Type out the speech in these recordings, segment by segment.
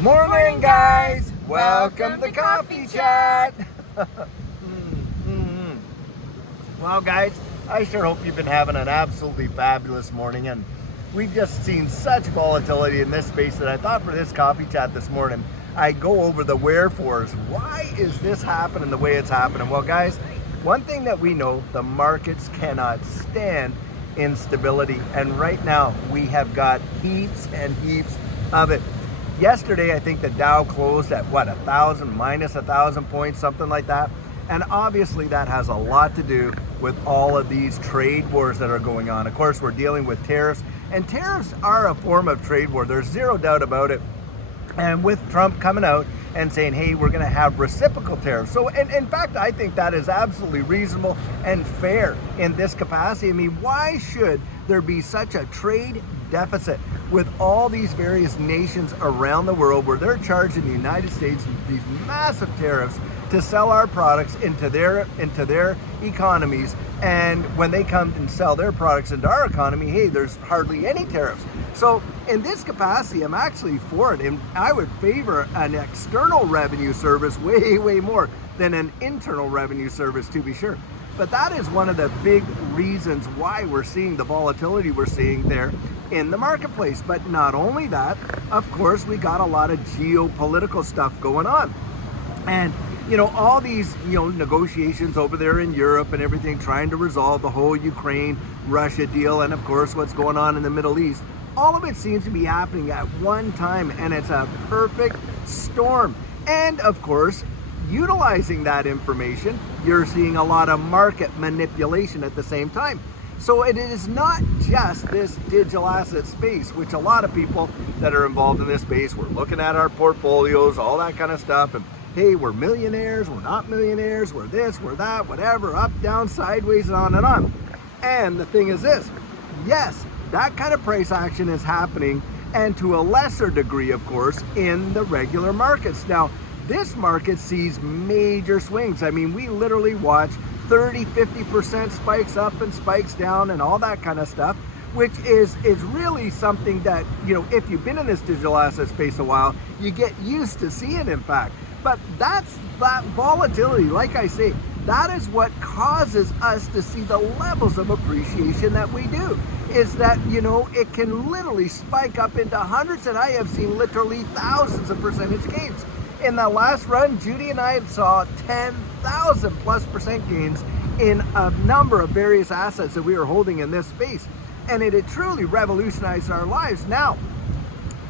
Morning, guys. Welcome to Coffee Chat. Well, guys, I sure hope you've been having an absolutely fabulous morning, and we've just seen such volatility in this space that I thought for this coffee chat this morning, I'd go over the wherefores. Why is this happening the way it's happening? Well, guys, one thing that we know, the markets cannot stand instability, and right now we have got heaps and heaps of it. Yesterday, I think the Dow closed at what, minus 1,000 points, something like that. And obviously that has a lot to do with all of these trade wars that are going on. Of course, we're dealing with tariffs, and tariffs are a form of trade war. There's zero doubt about it. And with Trump coming out and saying, hey, we're going to have reciprocal tariffs. So, and in fact, I think that is absolutely reasonable and fair in this capacity. I mean, why should there be such a trade deficit with all these various nations around the world where they're charging the United States these massive tariffs to sell our products into their economies, and when they come and sell their products into our economy, hey, there's hardly any tariffs. So in this capacity, I'm actually for it, and I would favor an external revenue service way more than an internal revenue service, to be sure. But that is one of the big reasons why we're seeing the volatility we're seeing there in the marketplace. But not only that, of course, we got a lot of geopolitical stuff going on. And all these, negotiations over there in Europe and everything, trying to resolve the whole Ukraine-Russia deal, and of course what's going on in the Middle East, all of it seems to be happening at one time, and it's a perfect storm. And of course, utilizing that information, you're seeing a lot of market manipulation at the same time. So it is not just this digital asset space, which a lot of people that are involved in this space, we're looking at our portfolios, all that kind of stuff, and hey, we're millionaires, we're not millionaires, we're this, we're that, whatever, up, down, sideways, and on and on. And the thing is this, yes, that kind of price action is happening, and to a lesser degree, of course, in the regular markets. Now, this market sees major swings. I mean, we literally watch 30-50% spikes up and spikes down and all that kind of stuff, which is really something that, if you've been in this digital asset space a while, you get used to seeing, in fact. But that volatility, like I say, that is what causes us to see the levels of appreciation that we do. Is that, it can literally spike up into hundreds, and I have seen literally thousands of percentage gains. In the last run, Judy and I saw 10,000+% gains in a number of various assets that we were holding in this space. And it had truly revolutionized our lives. Now,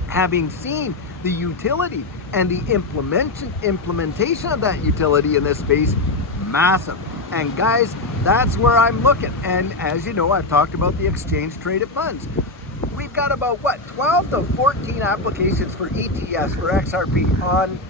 having seen the utility and the implementation of that utility in this space, massive. And guys, that's where I'm looking. And as you know, I've talked about the exchange traded funds. We've got about 12 to 14 applications for ETFs for XRP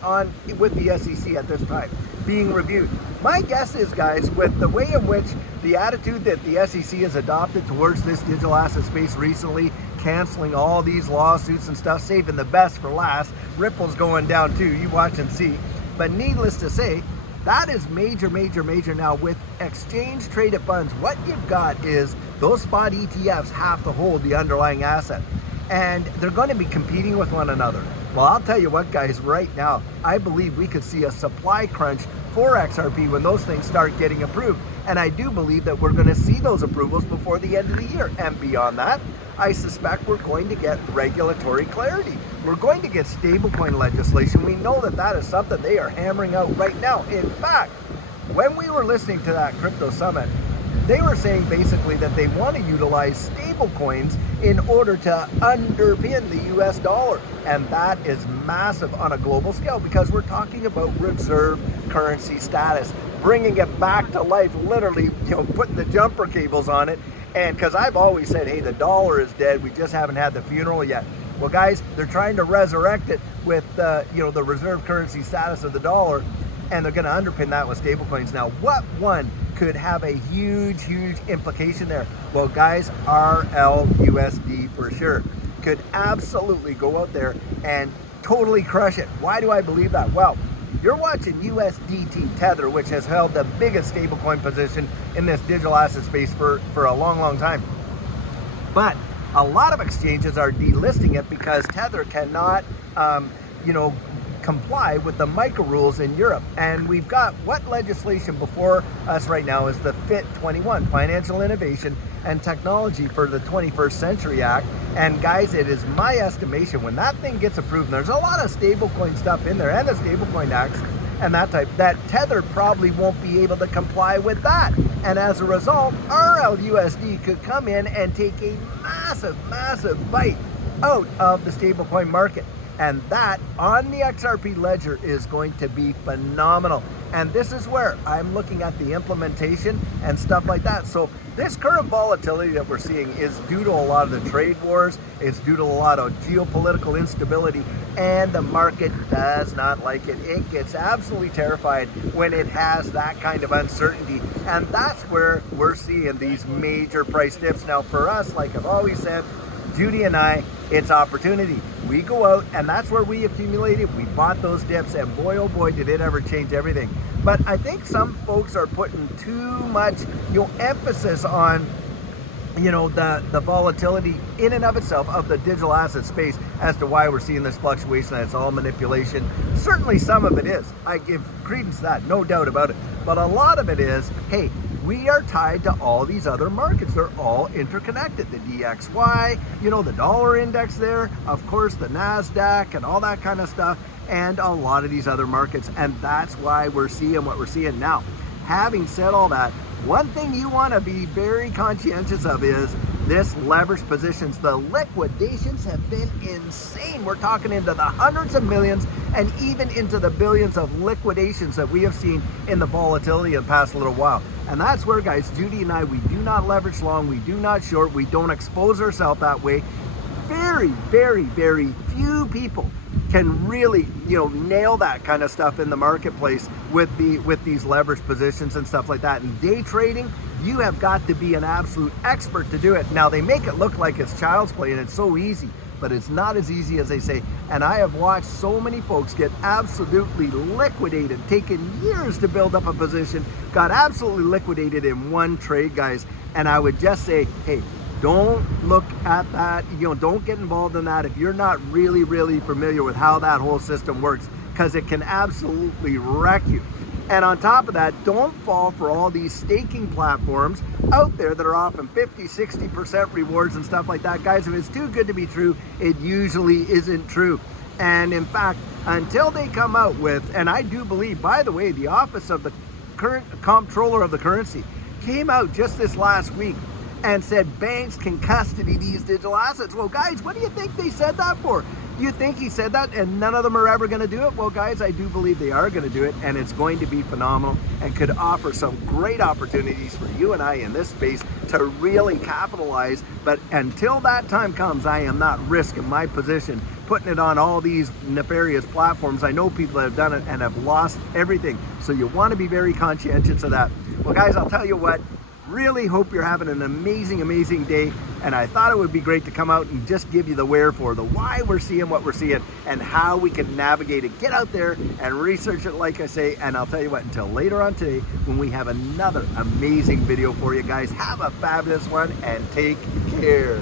on with the SEC at this time being reviewed. My guess is, guys, with the way in which the attitude that the SEC has adopted towards this digital asset space recently, canceling all these lawsuits and stuff, saving the best for last, Ripple's going down too, you watch and see. But needless to say, that is major now. With exchange traded funds, what you've got is those spot ETFs have to hold the underlying asset, and they're going to be competing with one another. Well, I'll tell you what, guys, right now, I believe we could see a supply crunch for XRP when those things start getting approved. And I do believe that we're going to see those approvals before the end of the year. And beyond that, I suspect we're going to get regulatory clarity. We're going to get stablecoin legislation. We know that that is something they are hammering out right now. In fact, when we were listening to that crypto summit, they were saying basically that they want to utilize stablecoins in order to underpin the US dollar. And that is massive on a global scale, because we're talking about reserve currency status, bringing it back to life, literally, putting the jumper cables on it. And because I've always said, hey, the dollar is dead, we just haven't had the funeral yet. Well, guys, they're trying to resurrect it with the reserve currency status of the dollar, and they're going to underpin that with stablecoins. Now, what one could have a huge implication there? Well, guys, RLUSD for sure could absolutely go out there and totally crush it. Why do I believe that? Well, you're watching USDT Tether, which has held the biggest stablecoin position in this digital asset space for a long time. But a lot of exchanges are delisting it because Tether cannot comply with the micro rules in Europe. And we've got what legislation before us right now is the FIT 21, Financial Innovation and Technology for the 21st Century Act. And guys, it is my estimation when that thing gets approved, and there's a lot of stablecoin stuff in there and the stablecoin acts and that type, that Tether probably won't be able to comply with that. And as a result, RLUSD could come in and take a massive bite out of the stablecoin market. And that on the XRP ledger is going to be phenomenal. And this is where I'm looking at the implementation and stuff like that. So this current volatility that we're seeing is due to a lot of the trade wars. It's due to a lot of geopolitical instability, and the market does not like it. It gets absolutely terrified when it has that kind of uncertainty. And that's where we're seeing these major price dips. Now for us, like I've always said, Judy and I, it's opportunity. We go out, and that's where we accumulated. We bought those dips, and boy, oh boy, did it ever change everything. But I think some folks are putting too much, emphasis on, the volatility in and of itself of the digital asset space as to why we're seeing this fluctuation. It's all manipulation. Certainly some of it is. I give credence to that, no doubt about it. But a lot of it is, hey, we are tied to all these other markets. They're all interconnected. The DXY, the dollar index there, of course, the NASDAQ and all that kind of stuff, and a lot of these other markets. And that's why we're seeing what we're seeing now. Having said all that, one thing you want to be very conscientious of is this leveraged positions. The liquidations have been insane. We're talking into the hundreds of millions and even into the billions of liquidations that we have seen in the volatility in the past little while. And that's where, guys, Judy and I, we do not leverage long, we do not short, we don't expose ourselves that way. Very few people can really, nail that kind of stuff in the marketplace with these leveraged positions and stuff like that. And day trading, you have got to be an absolute expert to do it. Now, they make it look like it's child's play and it's so easy, but it's not as easy as they say. And I have watched so many folks get absolutely liquidated, taken years to build up a position, got absolutely liquidated in one trade, guys. And I would just say, hey, don't look at that, don't get involved in that if you're not really familiar with how that whole system works, because it can absolutely wreck you. And on top of that, don't fall for all these staking platforms out there that are offering 50-60% rewards and stuff like that. Guys, if it's too good to be true, it usually isn't true. And in fact, until they come out with, and I do believe, by the way, the Office of the Current Comptroller of the Currency came out just this last week and said banks can custody these digital assets. Well, guys, what do you think they said that for? You think he said that and none of them are ever going to do it? Well, guys, I do believe they are going to do it, and it's going to be phenomenal and could offer some great opportunities for you and I in this space to really capitalize. But until that time comes, I am not risking my position, putting it on all these nefarious platforms. I know people that have done it and have lost everything. So you want to be very conscientious of that. Well, guys, I'll tell you what, really hope you're having an amazing day, and I thought it would be great to come out and just give you the wherefore, the why we're seeing what we're seeing, and how we can navigate it. Get out there and research it, like I say. And I'll tell you what, until later on today when we have another amazing video for you guys, have a fabulous one and take care.